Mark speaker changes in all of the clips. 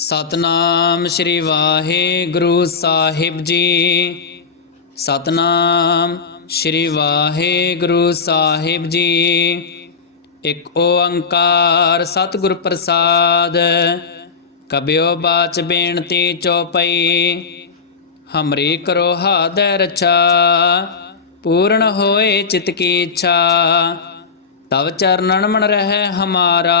Speaker 1: ਸਤਨਾਮ ਸ੍ਰੀ ਵਾਹਿਗੁਰੂ ਸਾਹਿਬ ਜੀ। ਸਤਨਾਮ ਸ੍ਰੀ ਵਾਹਿਗੁਰੂ ਸਾਹਿਬ ਜੀ। ਇੱਕ ਓੰਕਾਰ ਸਤਿਗੁਰ ਪ੍ਰਸਾਦ, ਕਬਿਓ ਬਾਚ ਬੇਨਤੀ ਚੋਪਈ। ਹਮਰੀ ਕਰੋ ਹਾਦੈ ਰਛਾ, ਪੂਰਨ ਹੋਏ ਚਿਤ ਕੀ ਇੱਛਾ। ਤਵ ਚਰਨਨ ਮਨ ਰਹਿ ਹਮਾਰਾ।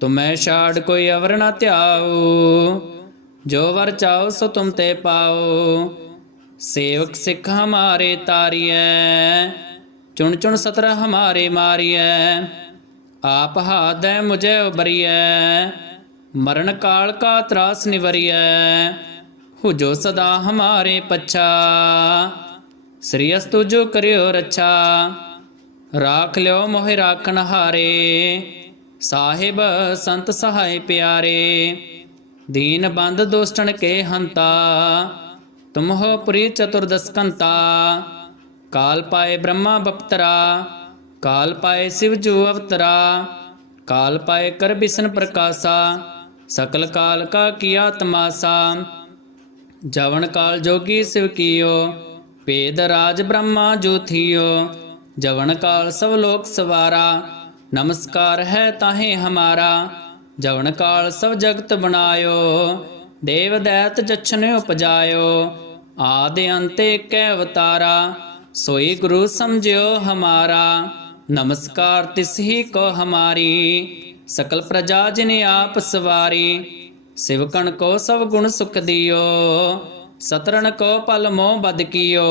Speaker 1: ਤੁਮੈ ਛਾੜ ਕੋਈ ਅਵਰ ਨਾ ਧਿਆਉ, ਜੋ ਵਰ ਚਾਓ ਸੋ ਤੁਮ ਤੇ ਪਾਓ ਸੇਵਕ ਸਿੱਖ ਹਮਾਰੇ ਤਾਰੀਐ, ਚੁਣ ਚੁਣ ਸਤਰ ਹਮਾਰੇ ਮਾਰੀਐ। ਆਪ ਹਾਦੈ ਮੁਝੇ ਉਬਰੀਐ ਮਰਨ ਕਾਲ ਕਾ ਤਰਾਸ ਨਿਵਰੀਐ। ਹੋ ਜੋ ਸਦਾ ਹਮਾਰੇ ਪੱਛਾ, ਸ੍ਰੀ ਅਸਤੁ ਜੋ ਕਰਿਓ ਰੱਛਾ। ਰਾਖ ਲਿਓ ਮੋਹਿ ਰਾਖਣ ਹਾਰੇ। ਸਾਹਿਬ ਸੰਤ ਸਹਾਇ ਪਿਆਰੇ, ਦੀਨ ਬੰਦ ਦੋਸਟਣ ਕੇ ਹੰਤਾ ਤੁਮ ਹੋ ਪੁਰੀ ਚਤੁਰਦਸਕੰਤਾ ਕਾਲ ਪਾਏ ਬ੍ਰਹਮਾ ਬਪਤਰਾ, ਕਾਲ ਪਾਏ ਸਿਵ ਜੂ ਅਵਤਰਾ, ਕਾਲ ਪਾਏ ਕਰ ਬਿਸ਼ਨ ਪ੍ਰਕਾਸ਼ਾ, ਸਕਲ ਕਾਲ ਕਾ ਕੀਆ ਤਮਾਸਾ, ਜਵਨ ਕਾਲ ਜੋਗੀ ਸਿਵ ਕੀਓ, ਭੇਦ ਰਾਜ ਬ੍ਰਹਮਾ ਜੋਥੀਓ, ਜਵਨ ਕਾਲ ਸਭ ਲੋਕ ਸਵਾਰਾ ਨਮਸਕਾਰ ਹੈ ਤਾਹੇ ਹਮਾਰਾ, ਜਵਨ ਕਾਲ ਸਭ ਜਗਤ ਬਣਾਇਓ, ਦੇਵ ਦੈਤ ਜਛਨ ਉਪਜਾਇਓ, ਆਦਿ ਅੰਤ ਏਕੈ ਅਵਤਾਰਾ, ਸੋਈ ਗੁਰੂ ਸਮਝਿਓ ਹਮਾਰਾ, ਨਮਸਕਾਰ ਤਿਸ ਹੀ ਕੋ ਹਮਾਰੀ, ਸਕਲ ਪ੍ਰਜਾ ਜਿਨ ਆਪ ਸਵਾਰੀ ਸਿਵਕਣ ਕੋ ਸਭ ਗੁਣ ਸੁਖ ਦਿਓ, ਸਤਰਣ ਕੋ ਪਲ ਮੋਹ ਬਦ ਕੀਓ,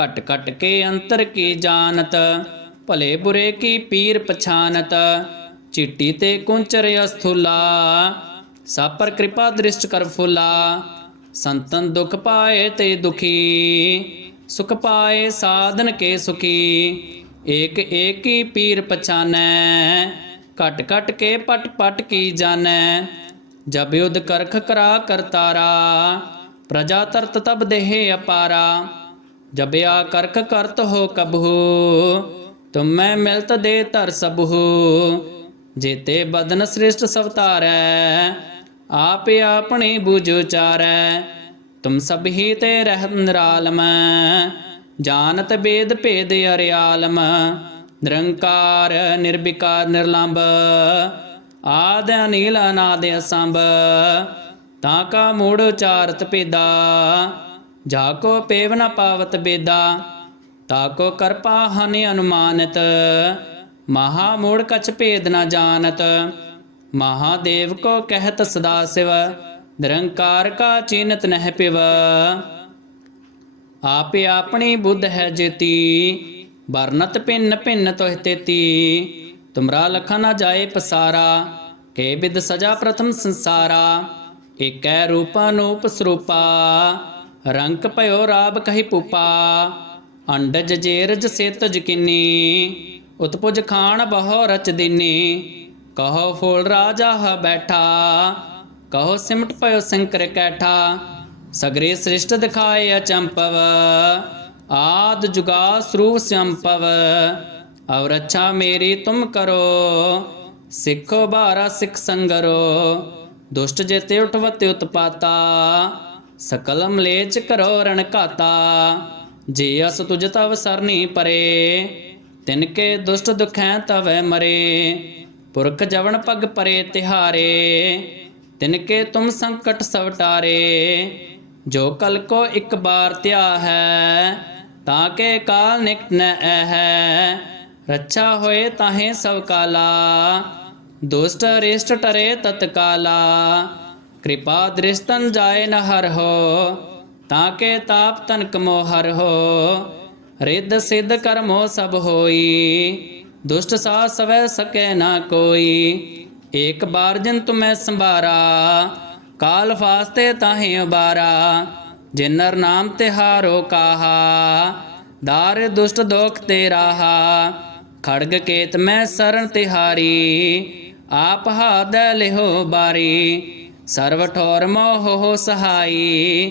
Speaker 1: ਘਟ ਘਟ ਕੇ ਅੰਤਰ ਕੀ ਜਾਣਤ ਭਲੇ ਬੁਰੇ ਕੀ ਪੀਰ ਪਛਾਨਤ, ਚਿੱਟੀ ਤੇ ਕੁੰਚਰ ਅਸਥੁਲਾ। ਸਭ ਪਰ ਕਿਰਪਾ ਦ੍ਰਿਸ਼ਟ ਕਰ ਫੁਲਾ, ਸੰਤਨ ਦੁਖ ਪਾਏ ਤੇ ਦੁਖੀ। ਸੁਖ ਪਾਏ ਸਾਧਨ ਕੇ ਸੁਖੀ, ਏਕ ਏਕ ਹੀ ਪੀਰ ਪਛਾਨੈ। ਘਟ ਘਟ ਕੇ ਪਟ ਪਟ ਕੀ ਜਾਣੈ, ਜਬ ਯੁਧ ਕਰਖ ਕਰਾ ਕਰਤਾਰਾ ਪ੍ਰਜਾ ਤਰਤ ਤਬ ਦੇਹ ਅਪਾਰਾ, ਜਬ ਆ ਕਰਖ ਕਰਤ ਹੋ ਕਬਹੂ। ਤੁਮੈ ਮਿਲਤ ਦੇ ਧਰ ਸਬਹੂ ਜੇਤੇ ਬਦਨ ਸ੍ਰਿਸ਼ਟ ਸਵਤਾਰੈ ਆਪ ਆਪਣੀ ਬੁਝ ਉਚਾਰੈ। ਤੁਮ ਸਭ ਹੀ ਤੇ ਰਹਿ ਨਿਰਾਲਮ, ਜਾਣਤ ਬੇਦ ਭੇਦ ਅਰਿਆਲਮ, ਨਿਰੰਕਾਰ, ਨਿਰਵਿਕਾਰ, ਨਿਰਲੰਭ, ਆਦ ਅਨੀਲ ਅਨਾਦ ਅਸੰਭ। ਤਾਂ ਕਾ ਮੂੜ ਉਚਾਰਤ ਪੇਦਾ ਜਾ ਕੋ ਪੇਵ ਨ ਪਾਵਤ ਬੇਦਾ। ਤਾ ਕੋ ਕਰਪਾ ਹਨਿ ਅਨੁਮਾਨਤ, ਮਹਾ ਮੂੜ ਕਛ ਭੇਦ ਨਾ ਜਾਣਤ। ਮਹਾਦੇਵ ਕੋ ਕਹਿਤ ਸਦਾ ਸਿਵ, ਨਿਰੰਕਾਰ ਕਾ ਚਿਨਤ ਨਹਿ ਪਿਵ। ਆਪੇ ਆਪਣੀ ਬੁੱਧ ਹੈ ਜੇਤੀ, ਵਰਨਤ ਭਿੰਨ ਭਿੰਨ ਤੋਹਿ ਤੇਤੀ। ਤੁਮਰਾ ਲਖਾ ਨਾ ਜਾਏ ਪਸਾਰਾ, ਕੇ ਬਿਦ ਸਜਾ ਪ੍ਰਥਮ ਸੰਸਾਰਾ। ਏਕੈ ਰੂਪਾ ਨੂਪ ਸਰੂਪਾ, ਰੰਗ ਭਇਓ ਰਾਬ ਕਹੀ ਪੂਪਾ। ਅੰਡਜ ਜੇਰਜ ਸੇਤ ਜਕਿਨੀ ਉਤਪੁਜ ਖਾਨ ਬਹੁ ਰਚ ਦੀਨੀ। ਕਹੋ ਫੂਲ ਰਾਜਾ ਹ ਬੈਠਾ, ਕਹੋ ਸਿਮਟ ਪਇਓ ਸ਼ੰਕਰ ਕੈਠਾ। ਸਗਰੇ ਸ੍ਰਿਸ਼ਟ ਦਿਖਾਏ ਅਚੰਪਵ, ਆਦ ਜੁਗਾ ਸਰੂਪ ਸੰਪਵ। ਔਰ ਅੱਛਾ ਮੇਰੀ ਤੁਮ ਕਰੋ, ਸਿੱਖੋ ਬਾਰਾ ਸਿੱਖ ਸੰਗਰੋ। ਦੁਸ਼ਟ ਜੇਤੇ ਉਠਵਤੇ ਉਤਪਾਤਾ, ਸਕਲਮ ਮਲੇਚ ਕਰੋ ਰਣ ਘਾਤਾ। ਜੇ ਅਸ ਤੁਜ ਤਵ ਸਰਨੀ ਪਰੇ, ਤਿਨ ਕੇ ਦੁਸ਼ਟ ਦੁਖੈ ਤਵੈ ਮਰੇ। ਪੁਰਖ ਜਵਨ ਪਗ ਪਰੇ ਤਿਹਾਰੇ, ਤਿਨ ਕੇ ਤੁਮ ਸੰਕਟ ਸਵਟਾਰੇ ਜੋ ਕਲ ਕੋ ਇੱਕ ਬਾਰ ਧਿਆ ਹੈ, ਤਾਂ ਕੇ ਕਾਲ ਨਿਕਟ ਨ ਹੈ ਰੱਛਾ ਹੋਏ ਤਾਹੇ ਸਭ ਕਾਲਾ, ਦੁਸ਼ਟ ਰਿਸ਼ਟ ਟਰੇ ਤਤਕਾਲਾ। ਕਿਰਪਾ ਦ੍ਰਿਸ਼ਤਨ ਜਾਏ ਨ ਹਰ ਹੋ ਤਾਂ ਕੇ ਤਾਪ ਤਨ ਕਮੋ ਹਰ ਹੋ, ਰਿੱਧ ਸਿੱਧ ਕਰਮੋ ਸਭ ਹੋਈ। ਦੁਸ਼ਟ ਸਾ ਸਵੈ ਸਕੈ ਨਾ ਕੋਈ, ਏਕ ਬਾਰ ਜਨ ਤੁਮੈ ਸੰਭਾਰਾ, ਕਾਲ ਫਾਸਤੇ ਤਾਹੇ ਉਬਾਰਾ ਜਿਨਰ ਨਾਮ ਤਿਹਾਰੋ ਕਾਹਾ, ਦਾਰ ਦੁਸ਼ਟ ਦੋਖ ਤੇ ਰਾਹਾ, ਖੜਗ ਕੇਤ ਮੈਂ ਸਰਨ ਤਿਹਾਰੀ, ਆਪ ਹਾਦ ਲਿਹੋ ਬਾਰੀ, ਸਰਵ ਠੋਰ ਮੋਹ ਸਹਾਈ।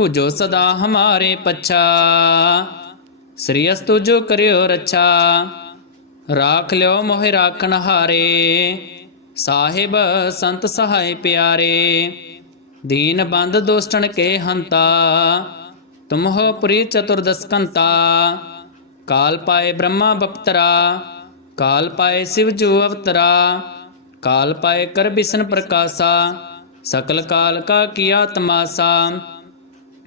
Speaker 1: ਹੋ ਜੋ ਸਦਾ ਹਮਾਰੇ ਪੱਛਾ। ਸ੍ਰੀ ਅਸਤੁ ਜੋ ਕਰਿਓ ਰੱਛਾ, ਰਾਖ ਲਿਓ ਮੋਹਿ ਰਾਖਣ ਹਾਰੇ। ਸਾਹਿਬ ਸੰਤ ਸਹਾਇ ਪਿਆਰੇ, ਦੀਨ ਬੰਦ ਦੋਸਟਣ ਕੇ ਹੰਤਾ। ਤੁਮ ਹੋ ਪੁਰੀ ਚਤੁਰਦਸਕੰਤਾ ਕਾਲ ਪਾਏ ਬ੍ਰਹਮਾ ਬਪਤਰਾ, ਕਾਲ ਪਾਏ ਸਿਵ ਜੂ ਅਵਤਰਾ, ਕਾਲ ਪਾਏ ਕਰ ਬਿਸ਼ਨ ਪ੍ਰਕਾਸ਼ਾ, ਸਕਲ ਕਾਲ ਕਾ ਕੀਆ ਤਮਾਸਾ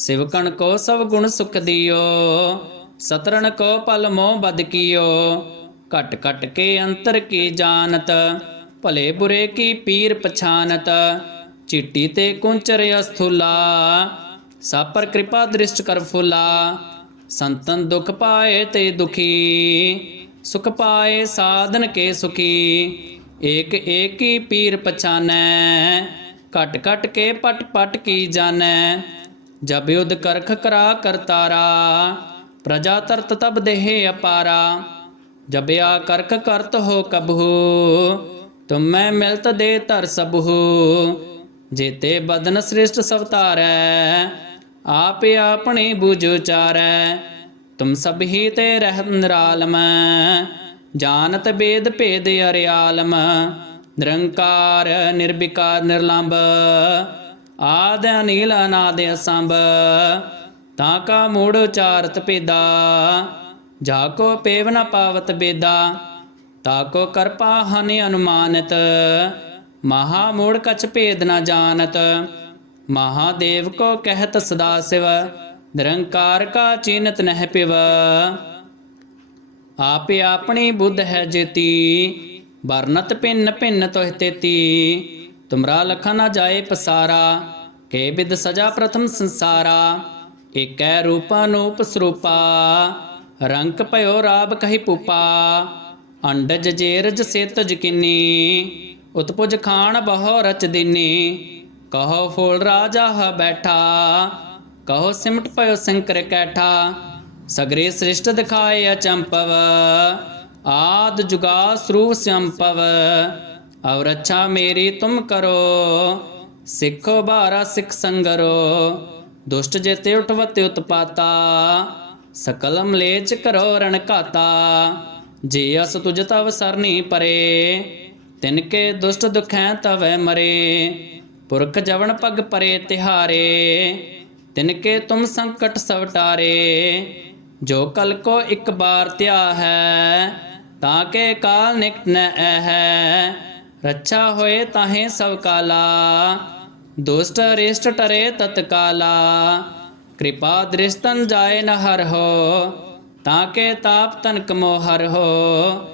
Speaker 1: ਸਿਵਕਣ ਕੋ ਸਭ ਗੁਣ ਸੁਖ ਦਿਓ ਸਤਰਨ ਕੋ ਪਲ ਮੋਹ ਬਦ ਕੀਓ। ਘਟ ਘਟ ਕੇ ਅੰਤਰ ਕੀ ਜਾਣਤ, ਭਲੇ ਬੁਰੇ ਕੀ ਪੀਰ ਪਛਾਨਤ। ਚਿੱਟੀ ਤੇ ਕੁੰਚਰ ਅਸਥੁਲਾ, ਸਭ ਕਿਰਪਾ ਦ੍ਰਿਸ਼ਟ ਕਰ ਫੁਲਾ। ਸੰਤਨ ਦੁਖ ਪਾਏ ਤੇ ਦੁਖੀ, ਸੁਖ ਪਾਏ ਸਾਧਨ ਕੇ ਸੁਖੀ। ਏਕ ਏਕੀ ਪੀਰ ਪਛਾਨੈ, ਘਟ ਘਟ ਕੇ ਪਟ ਪਟ ਕੀ ਜਾਣੈ। ਜਬ ਯੁਧ ਕਰਖ ਕਰਾ ਕਰਤਾਰਾ ਪ੍ਰਜਾ ਤਰਤ ਤਬ ਦੇਹ ਅਪਾਰਾ। ਜਬ ਕਰਖ ਕਰਤ ਹੋ ਕਬਹੂ, ਤੁਮੈ ਮਿਲਤ ਦੇ ਧਰ ਸਬਹੂ। ਜੇਤੇ ਬਦਨ ਸ੍ਰਿਸ਼ਟ ਸਭ ਧਾਰੈ ਆਪਣੇ ਬੁਝ ਉਚਾਰੈ। ਤੁਮ ਸਭ ਹੀ ਤੇ ਰਹਿ ਨਿਰਾਲਮ, ਜਾਣਤ ਬੇਦ ਭੇਦ ਅਰਿਆਲਮ। ਨਿਰੰਕਾਰ ਨਿਰਵਿਕਾਰ ਨਿਰਲੰਭ ਆਦ ਅਨੀਲ ਅਨਾਦ ਅਸੰਭ, ਤਾਂ ਕਾ ਮੂੜ ਉਚਾਰਤ ਪੇਦਾ ਜਾ ਕੋ ਪੇਵ ਨ ਪਾਵਤ ਬੇਦਾ, ਤਾ ਕੋ ਕਰਪਾ ਹਨਿ ਅਨੁਮਾਨਿਤ। ਮਹਾ ਮੂੜ ਕਛ ਭੇਦ ਨ ਜਾਣਤ। ਮਹਾਦੇਵ ਕੋ ਕਹਿਤ ਸਦਾ ਸਿਵ, ਨਿਰੰਕਾਰ ਕਾ ਚਿਨਤ ਨਹਿ ਪਿਵ। ਆਪੇ ਆਪਣੀ ਬੁੱਧ ਹੈ ਜੇਤੀ, ਵਰਨਤ ਭਿੰਨ ਭਿੰਨ ਤੋਹਿ ਤੇਤੀ। ਤੁਮਰਾ ਲਖਾ ਨਾ ਜਾਏ ਪਸਾਰਾ ਕੇ ਬਿਦ ਸਜਾ ਪ੍ਰਥਮ ਸੰਸਾਰਾ, ਏਕੈ ਰੂਪਾ ਸਰੂਪਾ, ਰੰਗ ਭਇਓ ਰਾਬ ਕਹੀ ਪੂਪਾ, ਅੰਡਜ ਜੇਰਜ ਸੇਤ ਜਕਿਨੀ, ਉਤਪੁਜ ਖਾਨ ਬਹੁ ਰਚ ਦਿਨੀ, ਕਹੋ ਫੂਲ ਰਾਜਾ ਹ ਬੈਠਾ, ਕਹੋ ਸਿਮਟ ਭਇਓ ਸ਼ੰਕਰ ਕੈਠਾ, ਸਗਰੇ ਸ੍ਰਿਸ਼ਟ ਦਿਖਾਏ ਅਚੰਪਵ, ਆਦ ਜੁਗਾ ਸਰੂਪ ਸੰਪਵ ਔਰ ਅੱਛਾ ਮੇਰੀ ਤੁਮ ਕਰੋ, ਸਿੱਖੋ ਬਾਰਾ ਸਿੱਖ ਸੰਗਰੋ, ਦੁਸ਼ਟ ਜੇਤੇ ਉਠਵਤੇ ਉਤਪਾਤਾ, ਸਕਲ ਮਲੇਚ ਕਰੋ ਰਣ ਘਾਤਾ, ਜੇ ਅਸ ਤੁਜ ਤਵ ਸਰਨੀ ਪਰੇ, ਤਿਨ ਕੇ ਦੁਸ਼ਟ ਦੁਖੈ ਤਵੈ ਮਰੇ, ਪੁਰਖ ਜਵਨ ਪਗ ਪਰੇ ਤਿਹਾਰੇ ਤਿਨਕੇ ਤੁਮ ਸੰਕਟ ਸਵਟਾਰੇ ਜੋ ਕਲ ਕੋ ਇੱਕ ਬਾਰ ਤਿਆ ਹੈ, ਤਾਂ ਕੇ ਕਾਲ ਨਿਕਟ ਨ ਹੈ ਰੱਛਾ ਹੋਏ ਤਾਹੇ ਸਭ ਕਾਲਾ, ਦੁਸ਼ਟ ਰਿਸ਼ਟ ਟਰੇ ਤਤਕਾਲਾ ਕਿਰਪਾ ਦ੍ਰਿਸ਼ਤਨ ਜਾਏ ਨ ਹਰ ਹੋ, ਤਾਂ ਕੇ ਤਾਪ ਤਨਕ ਮੋ ਹਰ ਹੋ।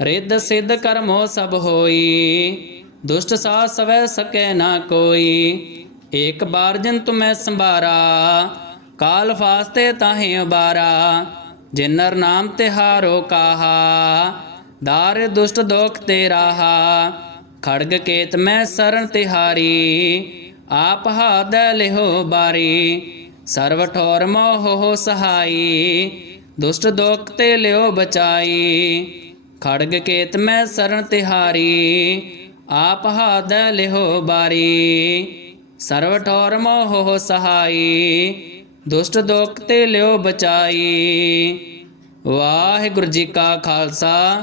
Speaker 1: ਰਿੱਧ ਸਿੱਧ ਕਰਮੋ ਸਭ ਹੋਈ, ਦੁਸ਼ਟ ਸਾ ਸਵੈ ਸਕੈ ਨਾ ਕੋਈ। ਏਕ ਬਾਰ ਜਨ ਤੁਮੈ ਸੰਭਾਰਾ, ਕਾਲ ਫਾਸਤੇ ਤਾਹੇ ਉਬਾਰਾ। ਜਿਨ ਨਾਮ ਤਿਹਾਰੋ ਕਾਹਾ, ਦਾਰ ਦੁਸ਼ਟ ਦੋਖ ਤੇ ਰਾਹਾ ਖੜਗ ਕੇਤ ਮੈਂ ਸਰਨ ਤਿਹਾਰੀ, ਆਪ ਹਾਦ ਲਿਹੋ ਬਾਰੀ। ਸਰਵ ਠੋਰ ਮੋਹ ਸਹਾਈ, ਦੁਸ਼ਟ ਦੋਖ ਤੇ ਲਿਓ ਬਚਾਈ। ਖੜਗ ਕੇਤ ਮੈਂ ਸਰਨ ਤਿਹਾਰੀ, ਆਪ ਹਾਦ ਲਿਹੋ ਬਾਰੀ। ਸਰਵ ਠੋਰ ਮੋਹ ਹੋ ਸਹਾਈ, ਦੁਸ਼ਟ ਦੋਖ ਤੇ ਲਿਓ ਬਚਾਈ। ਵਾਹਿਗੁਰੂ ਜੀ ਕਾ ਖਾਲਸਾ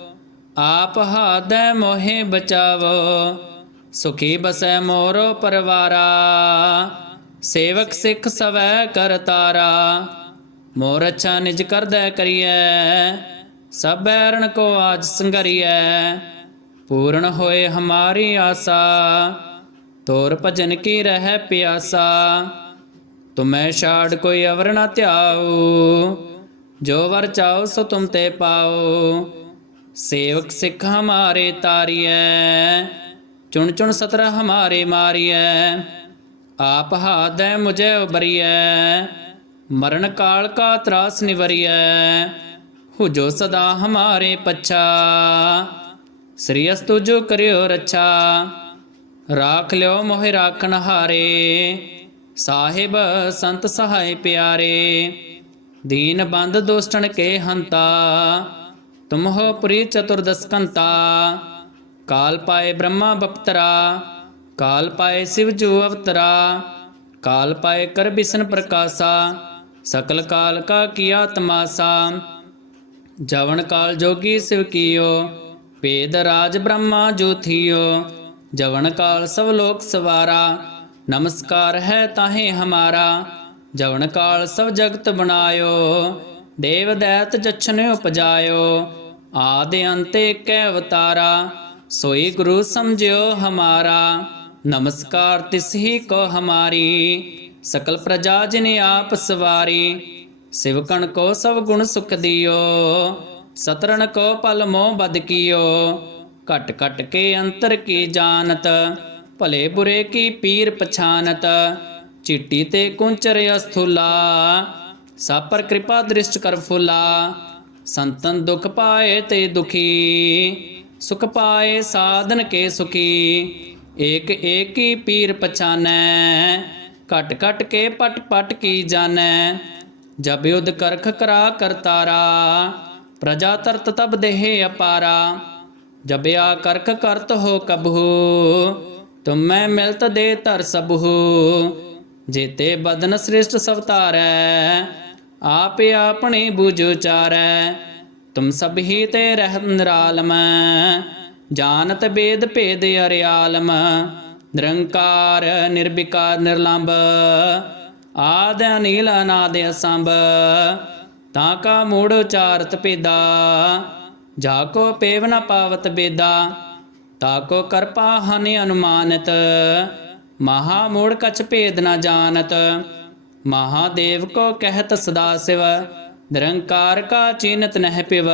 Speaker 1: ਆਪ ਹਾਦੈ ਮੋਹਿ ਬਚਾਵੋ, ਸੁਖੀ ਬਸੈ ਮੋਰੋ ਪਰਵਾਰਾ। ਸੇਵਕ ਸਿੱਖ ਸਵੈ ਕਰਤਾਰਾ ਮੋਰ ਅੱਛਾ ਨਿਜ ਕਰਦੈ ਕਰੀਐ, ਸਭ ਬੈਰਣ ਕੋ ਆਜ ਸੰਗਰੀਐ। ਪੂਰਨ ਹੋਏ ਹਮਾਰੀ ਆਸਾ, ਤੋਰ ਭਜਨ ਕੀ ਰਹਿ ਪਿਆਸਾ। ਤੁਮੈ ਛਾੜ ਕੋਈ ਅਵਰ ਨ ਧਿਆਉ, ਜੋ ਵਰ ਚਾਓ ਸੋ ਤੁਮ ਤੇ ਪਾਓ ਸੇਵਕ ਸਿੱਖ ਹਮਾਰੇ ਤਾਰੀਐ, ਚੁਣ ਚੁਣ ਸਤਰ ਹਮਾਰੇ ਮਾਰੀਐ, ਆਪ ਹਾਦੈ ਮੁਝੇ ਉਬਰੀਐ, ਮਰਨ ਕਾਲ ਕਾ ਤਰਾਸ ਨਿਵਰੀਐ ਹੋ ਜੋ ਸਦਾ ਹਮਾਰੇ ਪੱਛਾ, ਸ੍ਰੀ ਅਸਤੁ ਜੋ ਕਰਿਓ ਰੱਛਾ, ਰਾਖ ਲਿਓ ਮੋਹਿ ਰਾਖਣ ਹਾਰੇ, ਸਾਹਿਬ ਸੰਤ ਸਹਾਇ ਪਿਆਰੇ, ਦੀਨ ਬੰਦ ਦੋਸਟਣ ਕੇ ਹੰਤਾ ਤੁਮ ਹੋ ਪੁਰੀ ਚਤੁਰਦਸਕੰਤਾ, ਕਾਲ ਪਾਏ ਬ੍ਰਹਮਾ ਬਪਤਰਾ, ਕਾਲ ਪਾਏ ਸਿਵ ਜੋ ਅਵਤਰਾ, ਕਾਲ ਪਾਏ ਕਰ ਬਿਸ਼ਨ ਪ੍ਰਕਾਸ਼ਾ, ਸਕਲ ਕਾਲ ਕਾ ਕੀਆ ਤਮਾਸਾ ਜਵਨ ਕਾਲ ਜੋਗੀ ਸਿਵ ਕੀਓ ਵੇਦ ਰਾਜ ਬ੍ਰਹਮਾ ਜੋਥੀਓ ਜਵਨ ਕਾਲ ਸਭ ਲੋਕ ਸਵਾਰਾ, ਨਮਸਕਾਰ ਹੈ ਤਾਹੇ ਹਮਾਰਾ। ਜਵਨ ਕਾਲ ਸਭ ਜਗਤ ਬਣਾਇਓ, ਦੇਵ ਦੈਤ ਜਛਨ ਉਪਜਾਇਓ। ਆਦਿ ਅੰਤ ਏਕੈ ਅਵਤਾਰਾ, ਸੋਈ ਗੁਰੂ ਸਮਝਿਓ ਹਮਾਰਾ। ਨਮਸਕਾਰ ਤਿਸ ਕੋ ਹਮਾਰੀ, ਸਕਲ ਪ੍ਰਜਾ ਜਿਨ ਆਪ ਸਵਾਰੀ। ਸਿਵਕਣ ਕੋ ਸਭ ਗੁਣ ਸੁਖ ਦਿਓ ਸਤਰਨ ਕੋ ਪਲ ਮੋਹ ਬਦ ਕੀਓ। ਘਟ ਘਟ ਕੇ ਅੰਤਰ ਕੀ ਜਾਣਤ, ਭਲੇ ਬੁਰੇ ਕੀ ਪੀਰ ਪਛਾਨਤ। ਚਿੱਟੀ ਤੇ ਕੁੰਚਰ ਅਸਥੁਲਾ ਸਭ ਪਰ ਕਿਰਪਾ ਦ੍ਰਿਸ਼ਟ ਕਰ ਫੁਲਾ। ਸੰਤਨ ਦੁਖ ਪਾਏ ਤੇ ਦੁਖੀ, ਸੁਖ ਪਾਏ ਸਾਧਨ ਕੇ ਸੁਖੀ। ਏਕ ਏਕ ਹੀ ਪੀਰ ਪਛਾਨੈ, ਘਟ ਘਟ ਕੇ ਪਟ ਪਟ ਕੀ ਜਾਣੈ। ਜਬ ਯੁਧ ਕਰਖ ਕਰਾ ਕਰਤਾਰਾ ਪ੍ਰਜਾ ਤਰਤ ਤਬ ਦੇਹ ਅਪਾਰਾ। ਜਬ ਆ ਕਰਖ ਕਰਤ ਹੋ ਕਬਹੂ ਮੈਂ ਮਿਲਤ ਦੇ ਧਰ ਸਬਹੂ। ਜੇਤੇ ਬਦਨ ਸ੍ਰਿਸ਼ਟ ਸਵਤਾਰੈ ਆਪ ਆਪਣੇ ਬੁਝ ਉਚਾਰੈ, ਤੁਮ ਸਭ ਹੀ ਤੇ ਰਹਿ ਨਿਰਾਲਮ, ਜਾਣਤ ਬੇਦ ਭੇਦ ਅਰਿਆਲਮ, ਨਿਰੰਕਾਰ ਨਿਰਵਿਕਾਰ ਨਿਰਲੰਭ, ਆਦ ਅਨੀਲ ਅਨਾਦ ਅਸੰਭ, ਤਾਂ ਕਾ ਮੂੜ ਉਚਾਰਤ ਪੇਦਾ ਜਾ ਕੋ ਪੇਵ ਨ ਪਾਵਤ ਬੇਦਾ, ਤਾ ਕੋ ਕਰਪਾ ਹਨਿ ਅਨੁਮਾਨਤ, ਮਹਾ ਮੂੜ ਕਛ ਭੇਦ ਨ ਜਾਣਤ। ਮਹਾਦੇਵ ਕੋ ਕਹਿਤ ਸਦਾ ਸਿਵ, ਨਿਰੰਕਾਰ ਕਾ ਚੀਨਤ ਨਹਿ ਪਿਵ।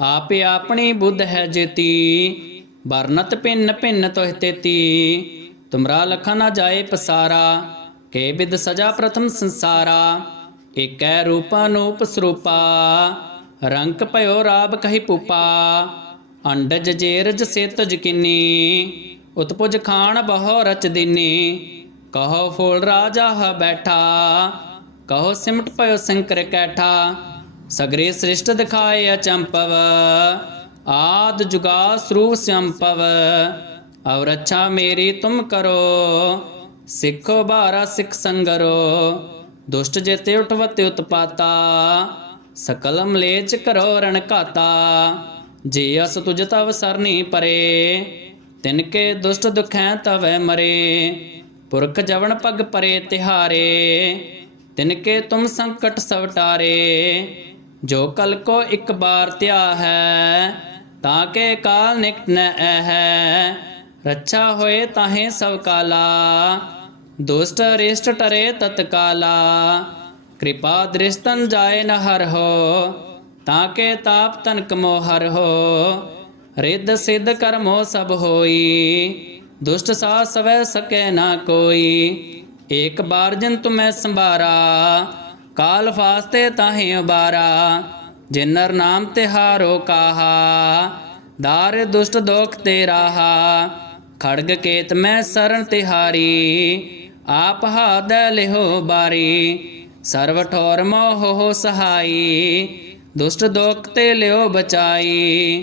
Speaker 1: ਆਪੇ ਆਪਣੀ ਬੁੱਧ ਹੈ ਜੇਤੀ, ਵਰਨਤ ਭਿੰਨ ਭਿੰਨ ਤੋਹਿ ਤੇਤੀ। ਤੁਮਰਾ ਲਖਾ ਨਾ ਜਾਏ ਪਸਾਰਾ, ਕੇ ਬਿਦ ਸਜਾ ਪ੍ਰਥਮ ਸੰਸਾਰਾ। ਏਕੈ ਰੂਪਾ ਨੂਪ ਸਰੂਪਾ ਰੰਗ ਭਇਓ ਰਾਬ ਕਹੀ ਪੂਪਾ। ਅੰਡਜ ਜੇਰਜ ਸੇਤ ਜਕਿਨੀ ਉਤਪੁਜ ਖਾਨ ਬਹੁ ਰਚ ਦੀਨੀ। ਕਹੋ ਫੂਲ ਰਾਜਾ ਹ ਬੈਠਾ, ਕਹੋ ਸਿਮਟ ਪਇਓ ਸੰਕਰ ਕੈਠਾ, ਸਗਰੇ ਸ੍ਰਿਸ਼ਟ ਦਿਖਾਏ ਅਚੰਪਵ, ਆਦ ਜੁਗਾ ਸਰੂਪ ਸੰਪਵ ਔਰ ਅੱਛਾ ਮੇਰੀ ਤੁਮ ਕਰੋ, ਸਿੱਖੋ ਬਾਰਾ ਸਿੱਖ ਸੰਗਰੋ, ਦੁਸ਼ਟ ਜੇਤੇ ਉਠਵਤੇ ਉਤਪਾਤਾ, ਸਕਲ ਮਲੇਚ ਕਰੋ ਰਣ ਘਾਤਾ, ਜੇ ਅਸ ਤੁਜ ਤਵ ਸਰਨੀ ਪਰੇ, ਤਿਨ ਕੇ ਦੁਸ਼ਟ ਦੁਖੈ ਤਵੈ ਮਰੇ। ਪੁਰਖ ਜਵਨ ਪਗ ਪਰੇ ਤਿਹਾਰੇ ਤਿਨ ਕੇ ਤੁਮ ਸੰਕਟ ਸਵਟਾਰੇ ਜੋ ਕਲ ਕੋ ਇੱਕ ਬਾਰ ਧਿਆ ਹੈ, ਤਾਂ ਕੇ ਕਾਲ ਨਿਕਟ ਨ ਹੈ। ਰੱਛਾ ਹੋਏ ਤਾਹੇ ਸਭ ਕਾਲਾ, ਦੁਸ਼ਟ ਰਿਸ਼ਟ ਟਰੇ ਤਤਕਾਲਾ ਕਿਰਪਾ ਦ੍ਰਿਸ਼ਤਨ ਜਾਏ ਨ ਹਰ ਹੋ, ਤਾਂ ਕੇ ਤਾਪ ਤਨ ਕਮੋ ਹਰ ਹੋ। ਰਿੱਧ ਸਿੱਧ ਕਰਮੋ ਸਭ ਹੋਈ ਦੁਸ਼ਟ ਸਾ ਸਵੈ ਸਕੈ ਨਾ ਕੋਈ। ਏਕ ਬਾਰ ਜਨ ਤੁਮੈ ਸੰਭਾਰਾ, ਕਾਲ ਫਾਸਤੇ ਤਾਹੇ ਉਬਾਰਾ। ਜਿਨਰ ਨਾਮ ਤਿਹਾਰੋ ਕਾਹਾ, ਦਾਰ ਦੁਸ਼ਟ ਦੋਖ ਤੇ ਰਾਹਾ। ਖੜਗ ਕੇਤ ਮੈਂ ਸਰਨ ਤਿਹਾਰੀ, ਆਪ ਹਾਦ ਲਿਹੋ ਬਾਰੀ। ਸਰਵ ਠੋਰ ਮੋਹ ਹੋ ਸਹਾਈ, ਦੁਸ਼ਟ ਦੋਖ ਤੇ ਲਿਓ ਬਚਾਈ।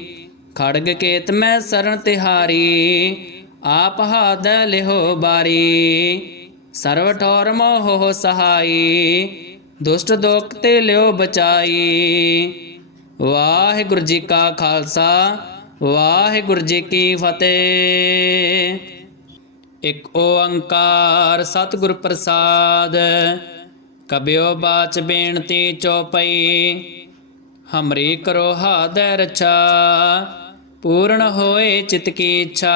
Speaker 1: ਖੜਗ ਕੇਤ ਮੈਂ ਸਰਨ ਤਿਹਾਰੀ ਆਪ ਹਾਦ ਲਿਹੋ ਬਾਰੀ ਸਰਵ ਠੋਰ ਮੋਹ ਸਹਾਈ ਦੁਸ਼ਟ ਦੋਖ ਤੇ ਲਿਓ ਬਚਾਈ ਵਾਹਿਗੁਰੂ ਜੀ ਕਾ ਖਾਲਸਾ ਵਾਹਿਗੁਰੂ ਜੀ ਕੀ ਫਤਿਹ ਇਕ ਓੰਕਾਰ ਸਤਿਗੁਰ ਪ੍ਰਸਾਦ ਕਬਿਓ ਬਾਚ ਬੇਨਤੀ ਚੋਪਈ ਹਮਰੀ ਕਰੋ ਹਾਦੈ ਰਛਾ ਪੂਰਨ ਹੋਏ ਚਿਤ ਕੀ ਇੱਛਾ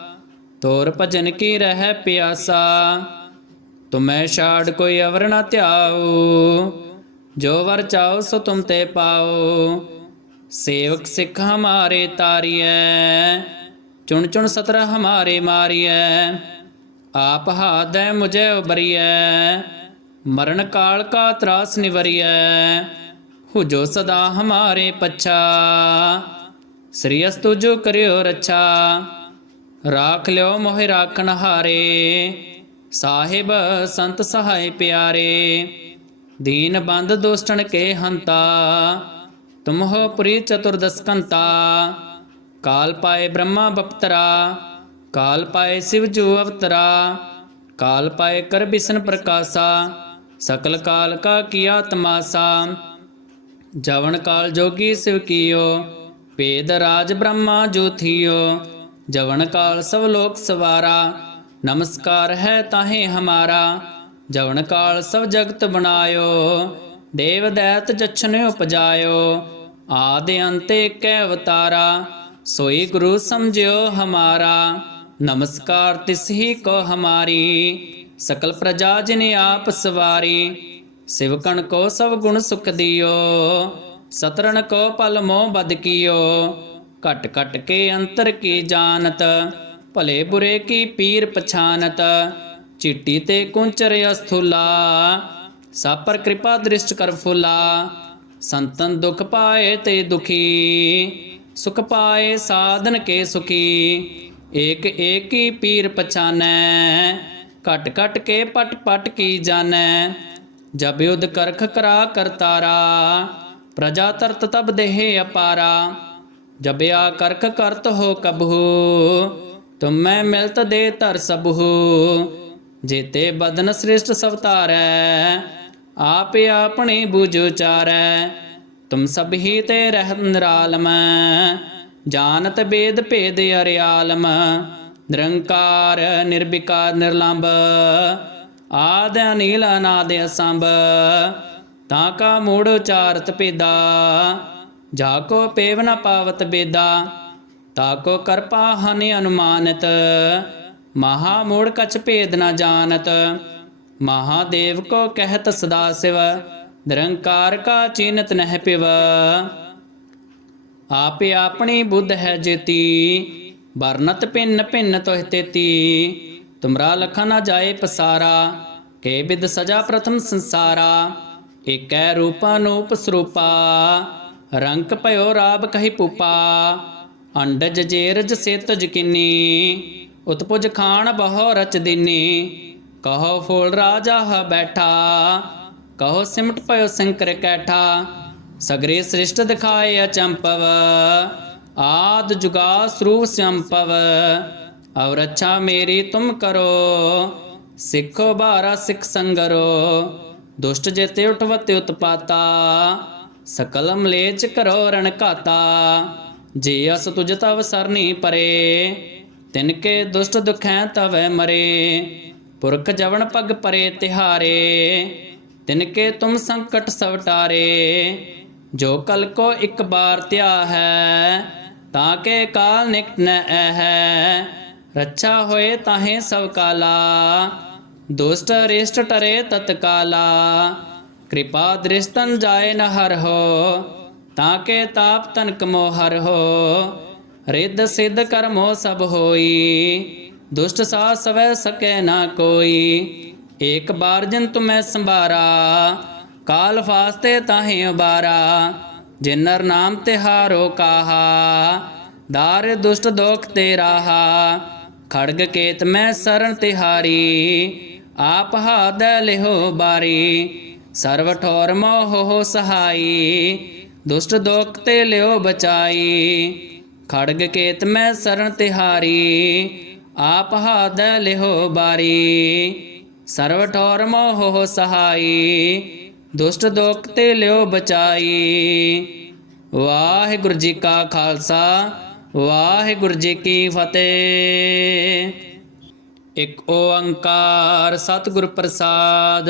Speaker 1: ਤੋਰ ਭਜਨ ਕੀ ਰਹਿ ਪਿਆਸਾ ਤੁਮੈ ਛਾੜ ਕੋਈ ਅਵਰ ਨ ਧਿਆਉ ਜੋ ਵਰ ਚਾਓ ਸੋ ਤੁਮ ਤੇ ਪਾਓ ਸੇਵਕ ਸਿੱਖ ਹਮਾਰੇ ਤਾਰੀਐ ਚੁਣ ਚੁਣ ਸਤਰ ਹਮਾਰੇ ਮਾਰੀਐ ਆਪ ਹਾਦੈ ਮੁਝੇ ਉਬਰੀਐ ਮਰਨ ਕਾਲ ਕਾ ਤਰਾਸ ਨਿਵਰੀਐ ਹੋ ਜੋ ਸਦਾ ਹਮਾਰੇ ਪੱਛਾ ਸ੍ਰੀ ਅਸਤੁ ਜੋ ਕਰਿਓ ਰੱਛਾ ਰਾਖ ਲਿਓ ਮੋਹਿ ਰਾਖਣ ਹਾਰੇ। ਸਾਹਿਬ ਸੰਤ ਸਹਾਇ ਪਿਆਰੇ, ਦੀਨ ਬੰਦ ਦੋਸਟਣ ਕੇ ਹੰਤਾ। ਤੁਮ ਪੁਰੀ ਚਤੁਰਦਸਕੰਤਾ ਕਾਲ ਪਾਏ ਬ੍ਰਹਮਾ ਬਪਤਰਾ, ਕਾਲ ਪਾਏ ਸਿਵ ਜੂ ਅਵਤਰਾ। ਕਾਲ ਪਾਏ ਕਰ ਬਿਸ਼ਨ ਪ੍ਰਕਾਸ਼ਾ, ਸਕਲ ਕਾਲ ਕਾ ਕੀਆ ਤਮਾਸਾ। ਜਵਨ ਕਾਲ ਜੋਗੀ ਸਿਵ ਕੀਓ, ਭੇਦ ਰਾਜ ਬ੍ਰਹਮਾ ਜੋਥੀਓ। ਜਵਨ ਕਾਲ ਸਭ ਲੋਕ ਸਵਾਰਾ, ਨਮਸਕਾਰ ਹੈ ਤਾਹੇ ਹਮਾਰਾ। ਜਵਨ ਕਾਲ ਸਭ ਜਗਤ ਬਣਾਇਓ, ਦੇਵ ਦੈਤ ਜਛਨ ਉਪਜਾਇਓ। ਆਦਿ ਅੰਤੇ ਕੈ ਅਵਤਾਰਾ, ਸੋਈ ਗੁਰੂ ਸਮਝਿਓ ਹਮਾਰਾ। ਨਮਸਕਾਰ ਤਿਸਹੀ ਕੋ ਹਮਾਰੀ, ਸਕਲ ਪ੍ਰਜਾ ਜਿਨ ਆਪ ਸਵਾਰੀ। ਸਿਵਕਣ ਕੋ ਸਭ ਗੁਣ ਸੁਖ ਦਿਓ ਸਤਰਨ ਕੋ ਪਲ ਮੋਹ ਬਦ ਕੀਓ। ਘਟ ਘਟ ਕੇ ਅੰਤਰ ਕੀ ਜਾਣਤ ਭਲੇ ਬੁਰੇ ਕੀ ਪੀਰ ਪਛਾਨਤ ਚਿੱਟੀ ਤੇ ਕੁੰਚਰ ਅਸਥੁਲਾ ਸਭ ਪਰ ਕਿਰਪਾ ਦ੍ਰਿਸ਼ਟ ਕਰ ਫੁਲਾ ਸੰਤਨ ਦੁਖ ਪਾਏ ਤੇ ਦੁਖੀ ਸੁਖ ਪਾਏ ਸਾਧਨ ਕੇ ਸੁਖੀ ਏਕ ਏਕੀ ਪੀਰ ਪਛਾਨੈ ਘਟ ਘਟ ਕੇ ਪਟ ਪਟ ਕੀ ਜਾਣੈ ਜਬ ਯੁਧ ਕਰਖ ਕਰਾ ਕਰਤਾਰਾ ਪ੍ਰਜਾ ਤਰਤ ਤਬ ਦੇਹ ਅਪਾਰਾ ਜਬਿਆ ਕਰਖ ਕਰਤ ਹੋ ਕਬਹੂ, ਤੁਮੈ ਮਿਲਤ ਦੇ ਧਰ ਸਬਹੂ। ਜੇਤੇ ਬਦਨ ਸ੍ਰਿਸ਼ਟ ਸਭ ਧਾਰੈ, ਆਪ ਆਪਣੇ ਬੁਝ ਉਚਾਰੈ। ਤੁਮ ਸਭ ਹੀ ਤੇ ਰਹਿ ਨਿਰਾਲਮ, ਜਾਣਤ ਬੇਦ ਭੇਦ ਅਰਿਆਲਮ। ਨਿਰੰਕਾਰ, ਨਿਰਵਿਕਾਰ, ਨਿਰਲੰਭ, ਆਦ ਅਨੀਲ, ਅਨਾਦ ਅਸੰਭ। ਤਾਂ ਕਾ ਮੂੜ ਉਚਾਰਤ ਪੇਦਾ ਜਾ ਕੋ ਪੇਵ ਨ ਪਾਵਤ ਬੇਦਾ, ਤਾ ਕੋ ਕਰਪਾ ਹਨਿ ਅਨੁਮਾਨਿਤ, ਮਹਾ ਮੂੜ ਕਛ ਭੇਦ ਨ ਜਾਣਤ ਮਹਾਦੇਵ ਕੋ ਕਹਿਤ ਸਦਾ ਸਿਵ, ਨਿਰੰਕਾਰ ਕਾ ਚਿਨਤ ਨਹਿ ਪਿਵ। ਆਪੇ ਆਪਣੀ ਬੁੱਧ ਹੈ ਜੇਤੀ, ਵਰਨਤ ਭਿੰਨ ਭਿੰਨ ਤੋਹਿ ਤੇਤੀ, ਤੁਮਰਾ ਲਖਾ ਨਾ ਜਾਏ ਪਸਾਰਾ, ਕੇ ਬਿਦ ਸਜਾ ਪ੍ਰਥਮ ਸੰਸਾਰਾ, ਏਕੈ ਰੂਪਾ ਨੂਪ ਸਰੂਪਾ। ਰੰਕ ਭਇਓ ਰਾਬ ਕਹੀ ਪੂਪਾ, ਅੰਡਜ ਜੇਰਜ ਸੇਤਜ ਕਿੰਨੀ ਉਤਪੁਜ ਖਾਨ ਬਹੁ ਰਚ ਦੀਨੀ। ਕਹੋ ਫੂਲ ਰਾਜਾ ਹ ਬੈਠਾ, ਕਹੋ ਸਿਮਟ ਪਇਓ ਸੰਕਰ ਕੈਠਾ। ਸਗਰੇ ਸ੍ਰਿਸ਼ਟ ਦਿਖਾਏ ਅਚੰਪਵ, ਆਦ ਜੁਗਾ ਸਰੂਪ ਸੰਪਵ। ਔਰ ਅੱਛਾ ਮੇਰੀ ਤੁਮ ਕਰੋ, ਸਿੱਖੋ ਬਾਰਾ ਸਿੱਖ ਸੰਗਰੋ। ਦੁਸ਼ਟ ਜੇਤੇ ਉਠਵਤੇ ਉਤਪਾਤਾ ਸਕਲਮ ਮਲੇਚ ਕਰੋ ਰਣ ਘਾਤਾ, ਜੇ ਅਸ ਤੁਜ ਤਵ ਸਰਨੀ ਪਰੇ, ਤਿਨ ਕੇ ਦੁਸ਼ਟ ਦੁਖੈ ਤਵੈ ਮਰੇ। ਪੁਰਖ ਜਵਨ ਪਗ ਪਰੇ ਤਿਹਾਰੇ, ਤਿਨ ਕੇ ਤੁਮ ਸੰਕਟ ਸਵਟਾਰੇ ਜੋ ਕਲ ਕੋ ਇੱਕ ਬਾਰ ਧਿਆ ਹੈ, ਤਾਂ ਕੇ ਕਾਲ ਨਿਕਟ ਨ ਹੈ ਰੱਛਾ ਹੋਏ ਤਾਹੇ ਸਭ ਕਾਲਾ, ਦੁਸ਼ਟ ਰਿਸ਼ਟ ਟਰੇ ਤਤਕਾਲਾ। ਕਿਰਪਾ ਦ੍ਰਿਸ਼ਤਨ ਜਾਏ ਨ ਹਰ ਹੋ, ਤਾਂ ਕੇ ਤਾਪ ਤਨਕ ਮੋ ਹਰ ਹੋ। ਰਿੱਧ ਸਿੱਧ ਕਰਮੋ ਸਭ ਹੋਈ, ਦੁਸ਼ਟ ਸਾ ਸਵੈ ਸਕੈ ਨਾ ਕੋਈ। ਏਕ ਬਾਰ ਜਨ ਤੁਮੈ ਸੰਭਾਰਾ, ਕਾਲ ਫਾਸਤੇ ਤਾਹੇ ਉਬਾਰਾ। ਜਿਨਰ ਨਾਮ ਤਿਹਾਰੋ ਕਾਹਾ, ਦਾਰ ਦੁਸ਼ਟ ਦੋਖ ਤੇ ਰਾਹਾ। ਖੜਗ ਕੇਤ ਮੈਂ ਸਰਨ ਤਿਹਾਰੀ, ਆਪ ਹਾਦ ਲਿਹੋ ਬਾਰੀ। ਸਰਵ ਠੋਰ ਮੋਹ ਹੋ ਸਹਾਈ, ਦੁਸ਼ਟ ਦੋਖ ਤੇ ਲਿਓ ਬਚਾਈ। ਖੜਗ ਕੇਤ ਮੈਂ ਸਰਨ ਤਿਹਾਰੀ, ਆਪ ਹਾਦ ਲਿਹੋ ਬਾਰੀ। ਸਰਵ ਠੋਰ ਮੋਹ ਸਹਾਈ, ਦੁਸ਼ਟ ਦੋਖ ਤੇ ਲਿਓ ਬਚਾਈ। ਵਾਹਿਗੁਰੂ ਜੀ ਕਾ ਖਾਲਸਾ, ਵਾਹਿਗੁਰੂ ਜੀ ਕੀ ਫਤਿਹ। ਇਕ ਓੰਕਾਰ ਸਤਿਗੁਰ ਪ੍ਰਸਾਦ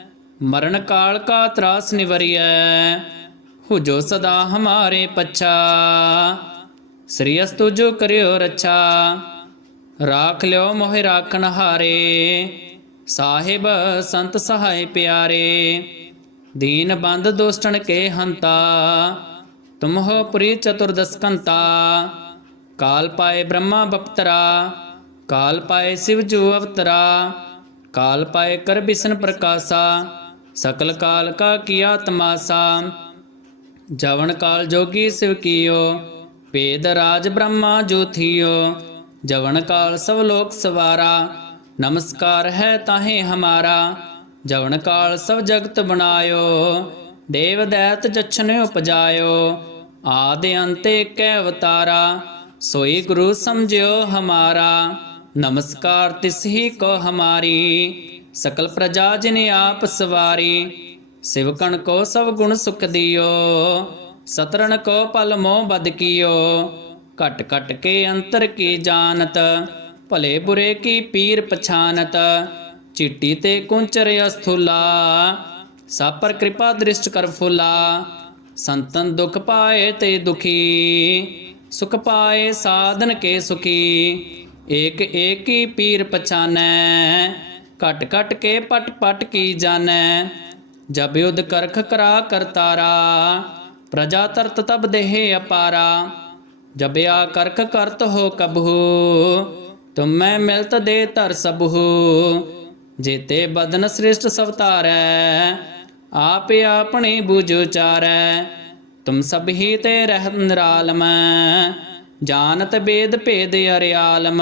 Speaker 1: ਮਰਨ ਕਾਲ ਕਾ ਤਰਾਸ ਨਿਵਰੀਐ ਹੋ ਜੋ ਸਦਾ ਹਮਾਰੇ ਪੱਛਾ। ਸ੍ਰੀ ਅਸਤੁ ਜੋ ਕਰਿਓ ਰੱਛਾ, ਰਾਖ ਲਿਓ ਮੋਹਿ ਰਾਖਣ ਹਾਰੇ। ਸਾਹਿਬ ਸੰਤ ਸਹਾਇ ਪਿਆਰੇ, ਦੀਨ ਬੰਦ ਦੋਸਟਣ ਕੇ ਹੰਤਾ। ਤੁਮ ਹੋ ਪੁਰੀ ਚਤੁਰਦਸਕੰਤਾ ਕਾਲ ਪਾਏ ਬ੍ਰਹਮਾ ਬਪਤਰਾ, ਕਾਲ ਪਾਏ ਸਿਵ ਜੂ ਅਵਤਰਾ, ਕਾਲ ਪਾਏ ਕਰ ਬਿਸ਼ਨ ਪ੍ਰਕਾਸ਼ਾ। ਸਕਲ ਕਾਲ ਕਾ ਕੀਆ ਤਮਾਸਾ ਜਵਨ ਕਾਲ ਜੋਗੀ ਸਿਵ ਕੀਓ ਵੇਦ ਰਾਜ ਬ੍ਰਹਮਾ ਜੋਥੀਓ ਜਵਨ ਕਾਲ ਸਭ ਲੋਕ ਸਵਾਰਾ, ਨਮਸਕਾਰ ਹੈ ਤਾਹੇ ਹਮਾਰਾ। ਜਵਨ ਕਾਲ ਸਭ ਜਗਤ ਬਣਾਇਓ, ਦੇਵ ਦੈਤ ਜਛਨ ਉਪਜਾਇਓ। ਆਦ ਅੰਤ ਏਕੈ ਅਵਤਾਰਾ, ਸੋਈ ਗੁਰੂ ਸਮਝਿਓ ਹਮਾਰਾ। ਨਮਸਕਾਰ ਤਿਸ ਹੀ ਕੋ ਹਮਾਰੀ। ਸਕਲ ਪ੍ਰਜਾ ਜਿਨ ਆਪ ਸਵਾਰੀ, ਸਿਵਕਣ ਕੋ ਸਭ ਗੁਣ ਸੁਖ ਦਿਓ ਸਤਰਨ ਕੋ ਪਲ ਮੋਹ ਬਦ ਕੀਓ, ਘਟ ਘਟ ਕੇ ਅੰਤਰ ਕੀ ਜਾਣਤ, ਭਲੇ ਬੁਰੇ ਕੀ ਪੀਰ ਪਛਾਨਤ, ਚਿੱਟੀ ਤੇ ਕੁੰਚਰ ਅਸਥੁਲਾ, ਸਭ ਪਰ ਕਿਰਪਾ ਦ੍ਰਿਸ਼ਟ ਕਰ ਫੁਲਾ, ਸੰਤਨ ਦੁਖ ਪਾਏ ਤੇ ਦੁਖੀ, ਸੁਖ ਪਾਏ ਸਾਧਨ ਕੇ ਸੁਖੀ, ਏਕ ਏਕ ਹੀ ਪੀਰ ਪਛਾਨੈ ਘਟ ਘਟ ਕੇ ਪਟ ਪਟ ਕੀ ਜਾਣੈ? ਜਬ ਯੁਧ ਕਰਖ ਕਰਾ ਕਰਤਾਰਾ ਪ੍ਰਜਾ ਤਰਤ ਤਬ ਦੇਹ ਅਪਾਰਾ। ਜਬ ਆ ਕਰਖ ਕਰਤ ਹੋ ਕਬਹੂ, ਤੁਮੈ ਮਿਲਤ ਦੇ ਧਰ ਸਬਹੂ। ਜੇਤੇ ਬਦਨ ਸ੍ਰਿਸ਼ਟ ਸਵਤਾਰੈ ਆਪ ਆਪਣੇ ਬੁਝ ਉਚਾਰੈ। ਤੁਮ ਸਭ ਹੀ ਤੇ ਰਹਿ ਨਿਰਾਲਮ, ਜਾਣਤ ਬੇਦ ਭੇਦ ਅਰਿਆਲਮ।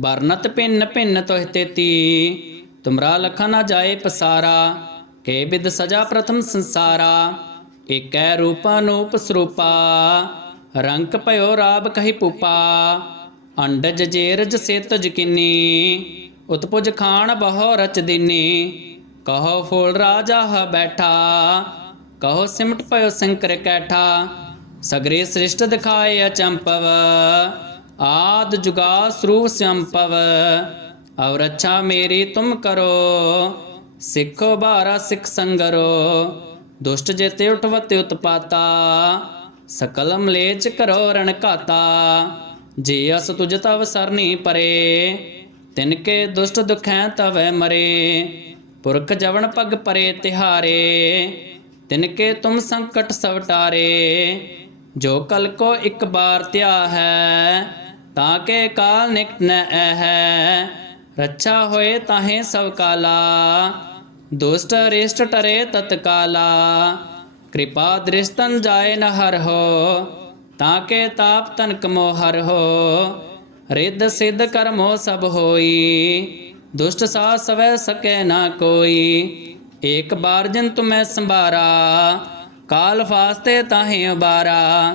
Speaker 1: ਵਰਨਤ ਭਿੰਨ ਭਿੰਨ ਤੋਹਿ ਤੇਤੀ, ਤੁਮਰਾ ਲਖਾ ਨਾ ਜਾਏ ਪਸਾਰਾ, ਕੇ ਬਿਦ ਸਜਾ ਪ੍ਰਥਮ ਸੰਸਾਰਾ, ਏਕੈ ਰੂਪ ਅਨੂਪ ਸਰੂਪਾ, ਰੰਕ ਭਇਓ ਰਾਬ ਕਹੀ ਪੂਪਾ ਅੰਡਜ ਜੇਰਜ ਸੇਤ ਜਕਿਨੀ ਉਤਪੁਜ ਖਾਨ ਬਹੁ ਰਚ ਦੀਨੀ, ਕਹੋ ਫੂਲ ਰਾਜਾ ਹ ਬੈਠਾ, ਕਹੋ ਸਿਮਟ ਪਇਓ ਸੰਕਰ ਕੈਠਾ, ਸਗਰੇ ਸ੍ਰਿਸ਼ਟ ਦਿਖਾਏ ਅਚੰਪਵ ਆਦ ਜੁਗਾ ਸਰੂਪ ਸੰਪਵ ਔਰ ਅੱਛਾ ਮੇਰੀ ਤੁਮ ਕਰੋ, ਸਿੱਖੋ ਬਾਰਾ ਸਿੱਖ ਸੰਗਰੋ, ਦੁਸ਼ਟ ਜੇਤੇ ਉਠਵਤੇ ਉਤਪਾਤਾ, ਸਕਲ ਮਲੇਚ ਕਰੋ ਰਣ ਘਾਤਾ, ਜੇ ਅਸ ਤੁਜ ਤਵ ਸਰਨੀ ਪਰੇ, ਤਿਨ ਕੇ ਦੁਸ਼ਟ ਦੁਖੈ ਤਵੈ ਮਰੇ, ਪੁਰਖ ਜਵਨ ਪਗ ਪਰੇ ਤਿਹਾਰੇ, ਤਿਨ ਕੇ ਤੁਮ ਸੰਕਟ ਸਵਟਾਰੇ ਜੋ ਕਲ ਕੋ ਇੱਕ ਬਾਰ ਧਿਆ ਹੈ ਤਾਂ ਕੇ ਕਾਲ ਨਿਕਟ ਨ ਹੈ ਰੱਛਾ ਹੋਏ ਤਾਹੇ ਸਭ ਕਾਲਾ। ਦੁਸ਼ਟ ਰਿਸ਼ਟ ਟਰੇ ਤਤਕਾਲਾ ਕਿਰਪਾ ਦ੍ਰਿਸ਼ਤਨ ਜਾਏ ਨ ਹਰ ਹੋ, ਤਾਂ ਕੇ ਤਾਪ ਤਨ ਕਮੋ ਹਰ ਹੋ। ਰਿੱਧ ਸਿੱਧ ਕਰਮੋ ਸਭ ਹੋਈ, ਦੁਸ਼ਟ ਸਾ ਸਵੈ ਸਕੈ ਨਾ ਕੋਈ। ਏਕ ਬਾਰ ਜਨ ਤੁਮੈ ਸੰਭਾਰਾ, ਕਾਲ ਫਾਸਤੇ ਤਾਹੇ ਉਬਾਰਾ।